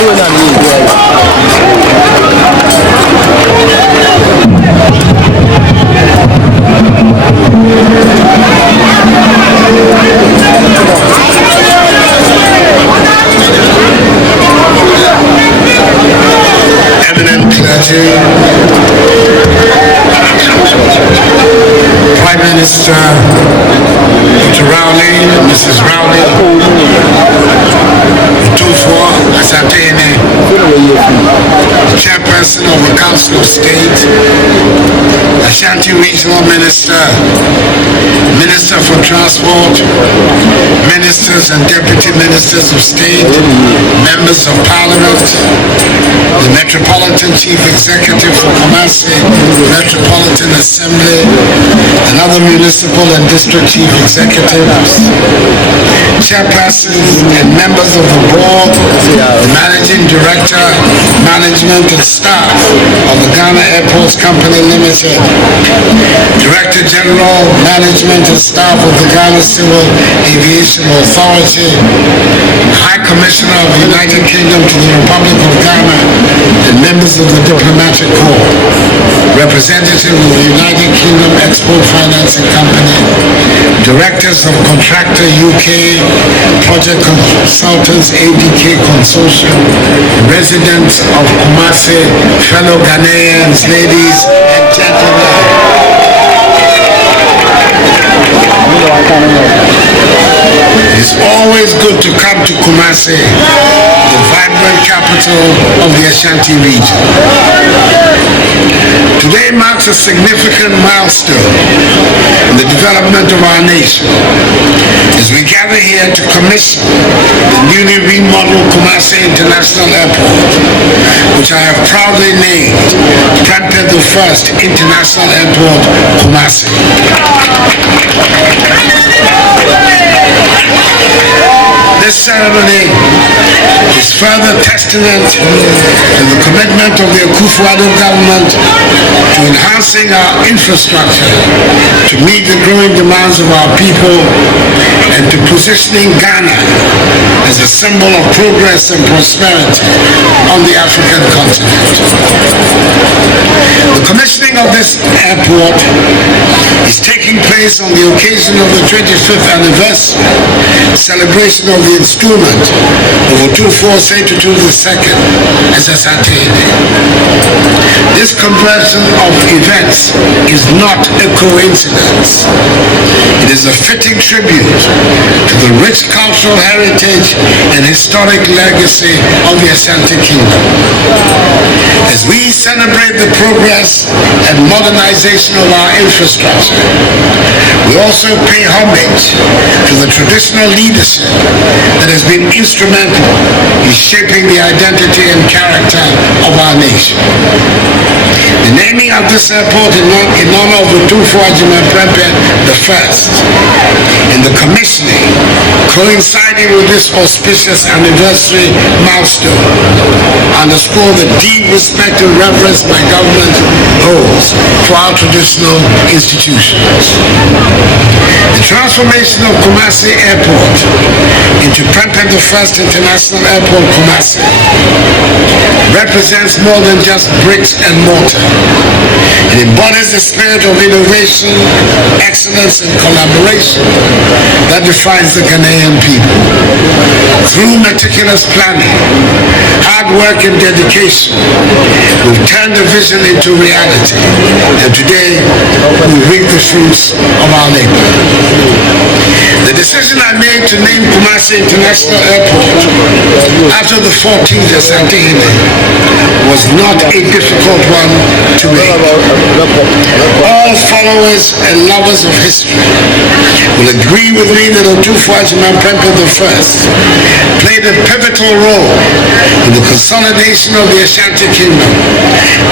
Eminent clergy, Prime Minister Dr. Rowley, Mrs. Rowley, otumfuo Asantene, Chairperson of the Council of State, Ashanti Regional Minister, Minister for Transport, Ministers and Deputy Ministers of State, Members of Parliament, the Metropolitan Chief Executive for Kumasi Metropolitan Assembly, and other municipal and district chief executives, chairpersons and members of the board, the managing director, management and staff of the Ghana Airports Company Limited, Director General, Management and staff of the Ghana Civil Aviation Authority, High Commissioner of the United Kingdom to the Republic of Ghana, and members of the Diplomatic Corps, representatives of the United Kingdom Export Financing Company, directors of Contractor UK, Project Consultants ADK Consortium, residents of Kumasi, fellow Ghanaians, ladies and gentlemen. It's always good to come to Kumasi, the vibrant capital of the Ashanti region. Today marks a significant milestone in the development of our nation as we gather here to commission the newly remodeled Kumasi International Airport, which I have proudly named Prempeh I International Airport, Kumasi. This ceremony is further testament to the commitment of the Addo government to enhancing our infrastructure to meet the growing demands of our people and to positioning Ghana as a symbol of progress and prosperity on the African continent. The commissioning of this airport is taking place on the occasion of the 25th anniversary celebration of the installment of otumfuo II as a Asantene. This conversion of events is not a coincidence. It is a fitting tribute to the rich cultural heritage and historic legacy of the Ashanti Kingdom. As we celebrate the progress and modernization of our infrastructure, we also pay homage to the traditional leadership that has been instrumental in shaping the identity and character of our nation. The naming of this airport in honor of otumfuo Prempeh I and the commissioning coinciding with this auspicious anniversary milestone underscore the deep respect and reverence my government holds for our traditional institutions. The transformation of Kumasi Airport into Prempeh I International Airport Kumasi represents more than just bricks and mortar. It embodies the spirit of innovation, excellence and collaboration that defines the Ghanaian people. Through meticulous planning, hard work and dedication, we've turned the vision into reality, and today we reap the fruits of our labor. The decision I made to name Kumasi International Airport after the 14th Asantene was not a difficult one to make. All followers and lovers of history will agree with me that otumfuo Prempeh I played a pivotal role in the consolidation of the Ashanti Kingdom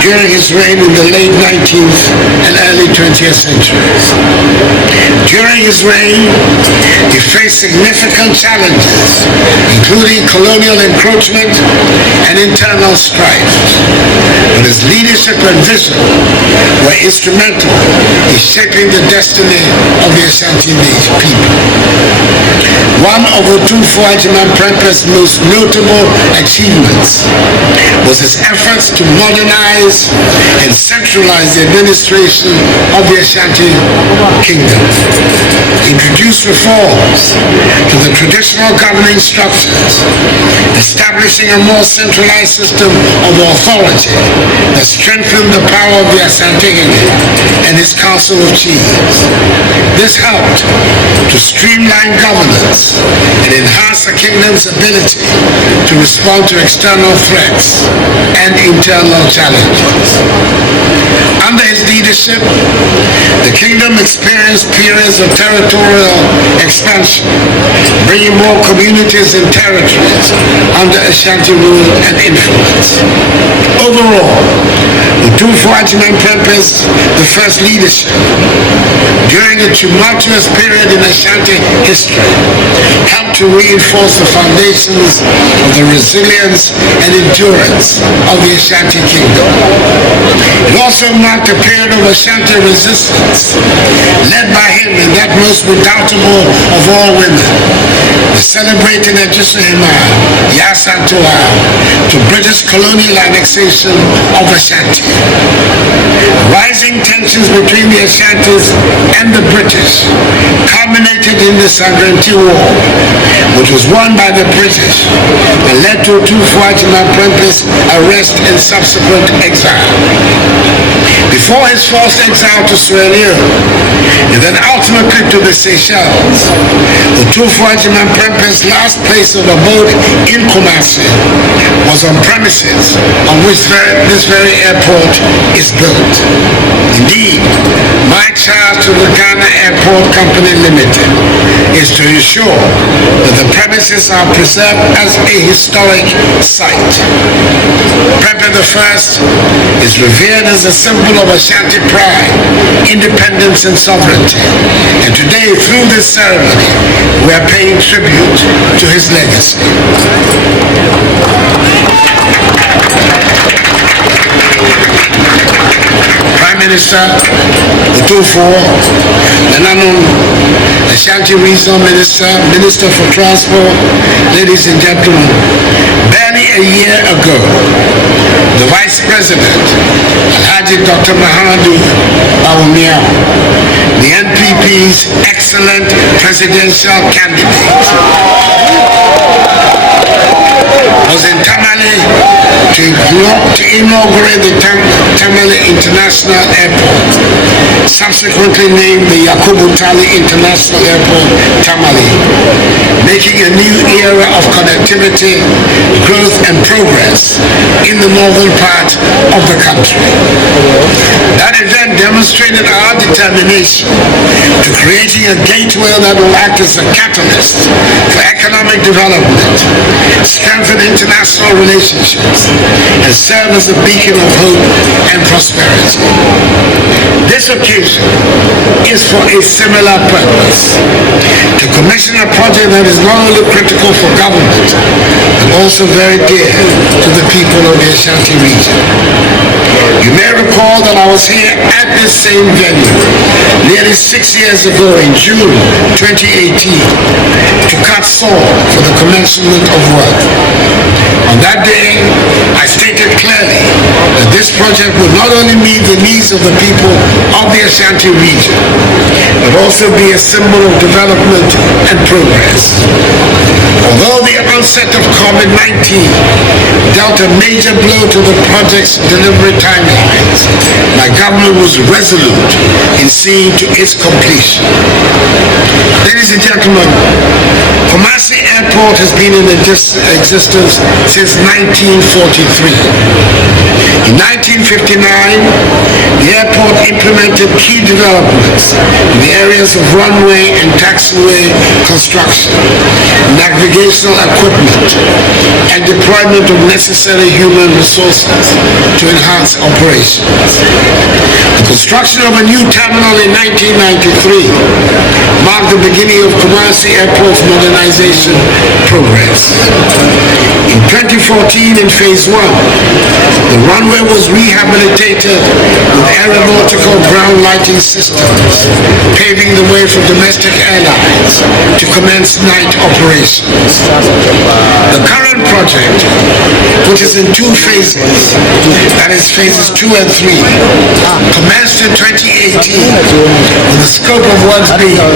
during his reign in the late 19th and early 20th centuries. During his reign, he faced significant challenges, including colonial encroachment and internal strife. But his leadership and vision were instrumental in shaping the destiny of the Ashanti people. One of otumfuo Prempeh's most notable achievements achievements was his efforts to modernize and centralize the administration of the Ashanti Kingdom, introduce reforms to the traditional governing structures, establishing a more centralized system of authority that strengthened the power of the Asantehene and his Council of Chiefs. This helped to streamline governance and enhance the kingdom's ability to respond to external threats and internal challenges. Under his leadership, the kingdom experienced periods of territorial expansion, bringing more communities and territories under Ashanti rule and influence. Overall, Otumfuo the first leadership during a tumultuous period in Ashanti history helped to reinforce the foundations of the resilience and endurance of the Ashanti Kingdom. It also marked a period of Ashanti resistance led by him and that most redoubtable of all women, the celebrated Addo Yasantua, to British colonial annexation of Ashanti. Rising tensions between the Ashantis and the British culminated in the Sangranti War, which was won by the British and led to Otumfuo arrest and subsequent exile. Before his forced exile to Sierra Leone and then ultimately to the Seychelles, Otumfuo last place of abode in Kumasi was on premises on which this very airport is built. Indeed, my charge to the Ghana Airport Company Limited is to ensure that the premises are preserved as a historic site. Pepe I is revered as a symbol of Ashanti pride, independence and sovereignty. And today, through this ceremony, we are paying tribute to his legacy. Prime Minister Otumfuo, the Nanon Ashanti Regional Minister, Minister for Transport, ladies and gentlemen, barely a year ago, the Vice President, Alhaji Dr. Maham, the NPP's excellent presidential candidate, was in Tamale to inaugurate the Tamale International Airport, subsequently named the Yakubu Tali International Airport, Tamale, making a new era of connectivity, growth and progress in the northern part of the country. That event demonstrated our determination to creating a gateway that will act as a catalyst for economic development, strengthen international relationships, and serve as a beacon of hope and prosperity. This occasion is for a similar purpose, to commission a project that is not only critical for government, but also very dear to the people of the Ashanti region. You may recall that I was here at this same venue nearly 6 years ago in June 2018 to cut saw for the commencement of work. On that day, I stated clearly that this project would not only meet the needs of the people of the Ashanti region, but also be a symbol of development and progress. Although the onset of COVID-19 dealt a major blow to the project's delivery timelines, my government was resolute in seeing to its completion. Ladies and gentlemen, Kumasi Airport has been in existence since 1943. In 1959, the airport implemented key developments in the areas of runway and taxiway construction, navigational equipment, and deployment of necessary necessary human resources to enhance operations. The construction of a new terminal in 1993 marked the beginning of Kumasi Airport's modernization progress. In 2014, in Phase 1, the runway was rehabilitated with aeronautical ground lighting systems, paving the way for domestic airlines to commence night operations. The current project, which is in 2 phases, that is Phases 2 and 3, commenced in 2018 with the scope of works being 1.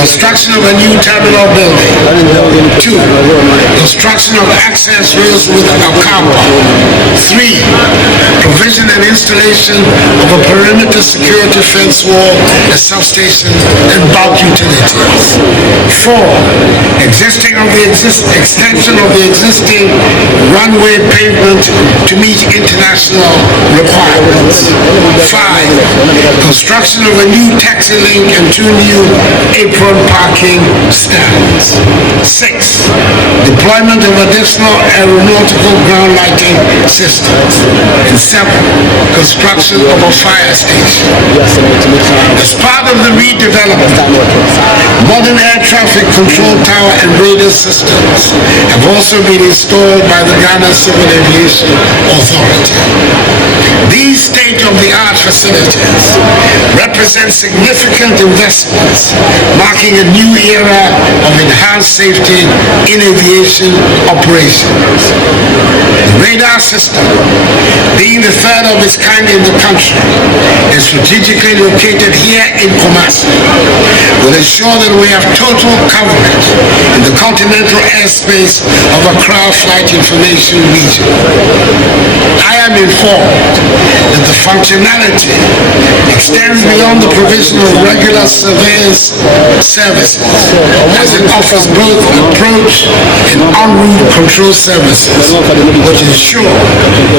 Construction of a new terminal building, 2. Construction of access rails with a car park, 3. Provision and installation of a perimeter security fence wall, a substation, and bulk utilities, 4. Extension of the existing runway pavement to meet international requirements, 5. Construction of a new taxi link and 2 new apron parking stands, 6. Deployment of additional aeronautical ground lighting systems, and 7. Construction of a fire station. As part of the redevelopment, modern air traffic control tower and radar systems have also been installed by the Ghana Civil Aviation Authority. These state-of-the-art facilities represent significant investments, marking a new era of enhanced safety in aviation operations. The radar system, being the third of its kind in the country, is strategically located here in Kumasi, will ensure that we have total coverage in the continental airspace of Accra Flight Information Region. I am informed that the functionality extends beyond the provision of regular surveillance services, as it offers both approach and en route control services, which ensure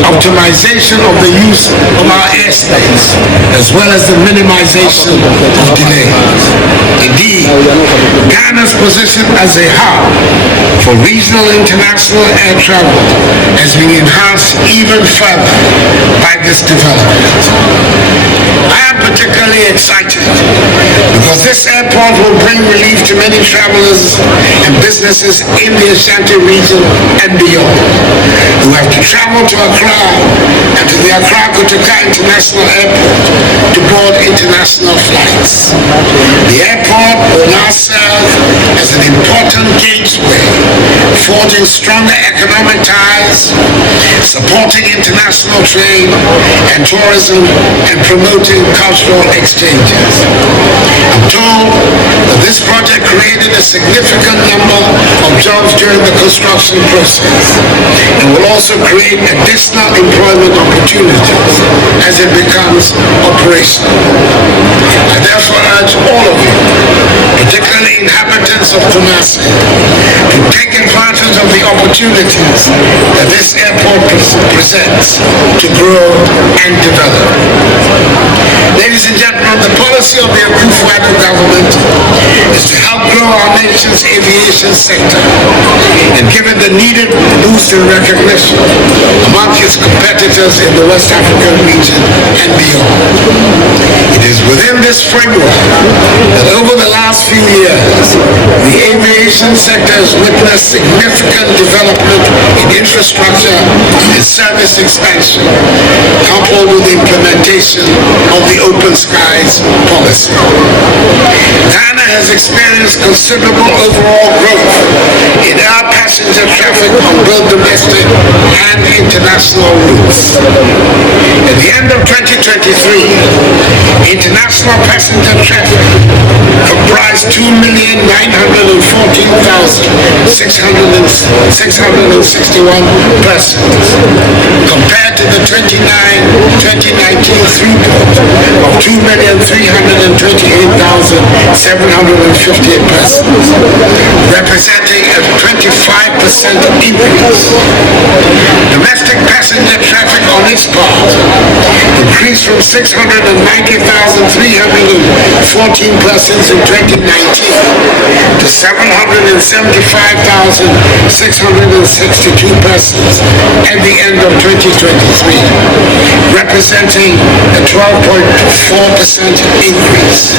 optimization of the use of our airspace, as well as the minimization of delays. Indeed, Ghana's position as a hub for regional international air travel has been enhanced even further by this development. I am particularly excited because this airport will bring relief to many travelers and businesses in the Ashanti region and beyond, who have to travel to Accra and to the Accra-Kotoka International Airport to board international flights. The airport will now serve as an important gateway, forging stronger economic ties, supporting international trade and tourism, and promoting cultural exchanges. I'm told that this project created a significant number of jobs during the construction process and will also create additional employment opportunities as it becomes operational. I therefore urge all of you, particularly inhabitants of Kumasi, to take advantage of the opportunities that this airport presents to grow and develop. Ladies and gentlemen, the policy of the Addo government is to help grow our nation's aviation sector and give it the needed boost in recognition among its competitors in the West African region and beyond. It is within this framework that over the last few years, the aviation sector has witnessed significant development in infrastructure and service expansion, coupled with the implementation of the Open Skies policy. Ghana has experienced considerable overall growth in air passenger traffic on both domestic and international routes. At the end of 2023, international passenger traffic comprised 2,914,661 persons, compared to the 2019 throughput of 2,328,758 persons, representing a 25% increase. Domestic passenger traffic on its part increased from 690,314 persons in 2019 to 775,662 persons at the end of 2023, representing a 12.4% increase.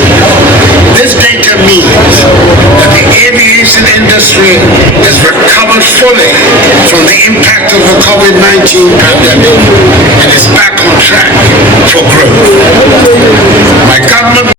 This data means that the aviation industry has recovered fully from the impact of the COVID-19 pandemic and is back on track for growth. My government